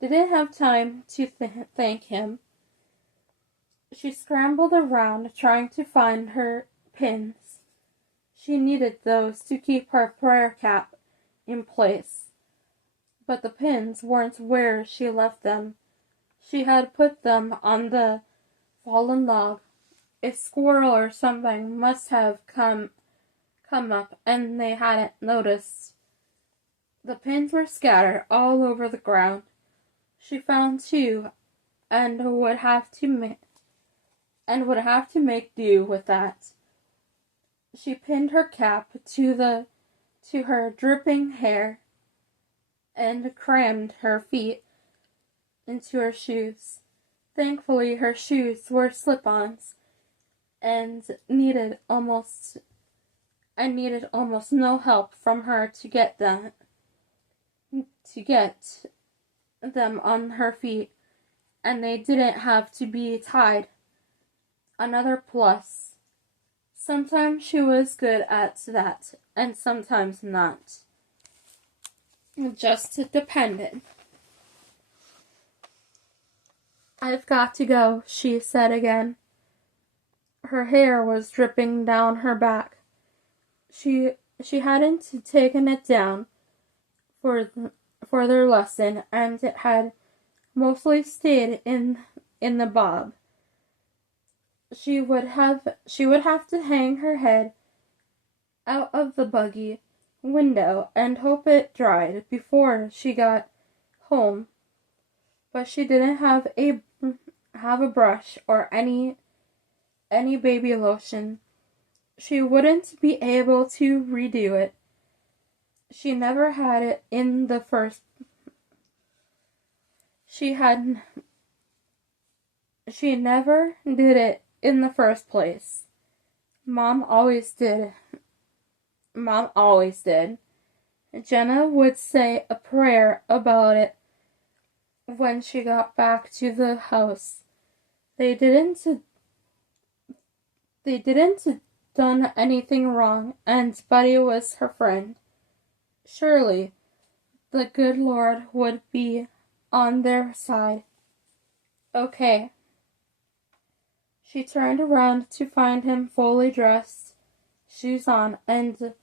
to thank him. She scrambled around trying to find her pins. She needed those to keep her prayer cap in place. But the pins weren't where she left them. She had put them on the fallen log. A squirrel or something must have come up and they hadn't noticed. The pins were scattered all over the ground. She found two and would have to and would have to make do with that. She pinned her cap to her dripping hair and crammed her feet into her shoes. Thankfully, her shoes were slip-ons and needed almost no help from her to get them on her feet, and they didn't have to be tied. Another plus. Sometimes she was good at that, and sometimes not. It just depended. "I've got to go," she said again. Her hair was dripping down her back. She hadn't taken it down for their lesson, and it had mostly stayed in the bob. She would have to hang her head out of the buggy window and hope it dried before she got home. But she didn't have a brush or any baby lotion. She wouldn't be able to redo it. She never had it in the first. She never did it in the first place. Mom always did. Jenna would say a prayer about it when she got back to the house. They didn't done anything wrong, and Buddy was her friend. Surely the good Lord would be on their side. Okay. She turned around to find him fully dressed, shoes on, and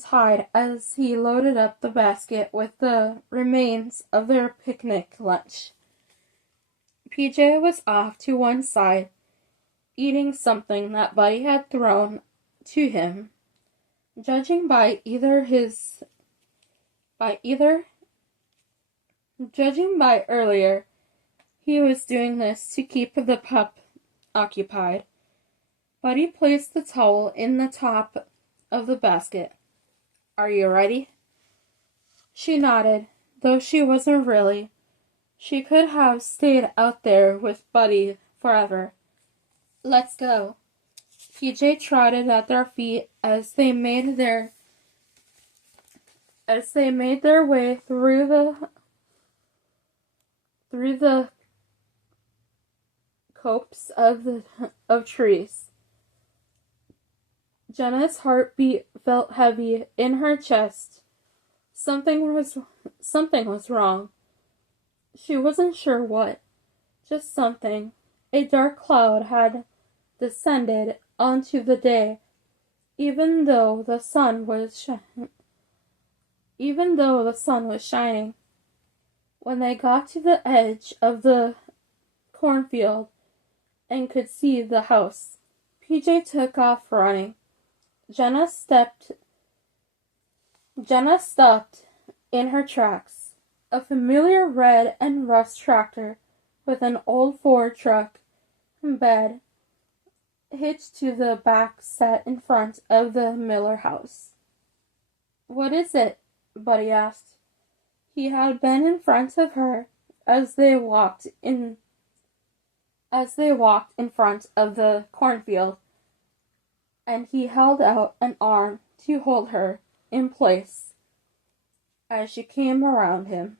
tied as he loaded up the basket with the remains of their picnic lunch. PJ was off to one side, eating something that Buddy had thrown to him. Judging by earlier, he was doing this to keep the pup occupied. Buddy placed the towel in the top of the basket. "Are you ready?" She nodded, though she wasn't really. She could have stayed out there with Buddy forever. "Let's go." PJ trotted at their feet as they made their way through the copse of trees. Jenna's heartbeat felt heavy in her chest. Something was wrong. She wasn't sure what. Just something. A dark cloud had descended onto the day, even though the sun was shining. When they got to the edge of the cornfield and could see the house, PJ took off running. Jenna stopped in her tracks. A familiar red and rust tractor with an old Ford truck bed hitched to the back sat in front of the Miller house. "What is it?" Buddy asked. He had been in front of her as they walked in front of the cornfield, and he held out an arm to hold her in place as she came around him.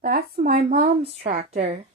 "That's my mom's tractor,"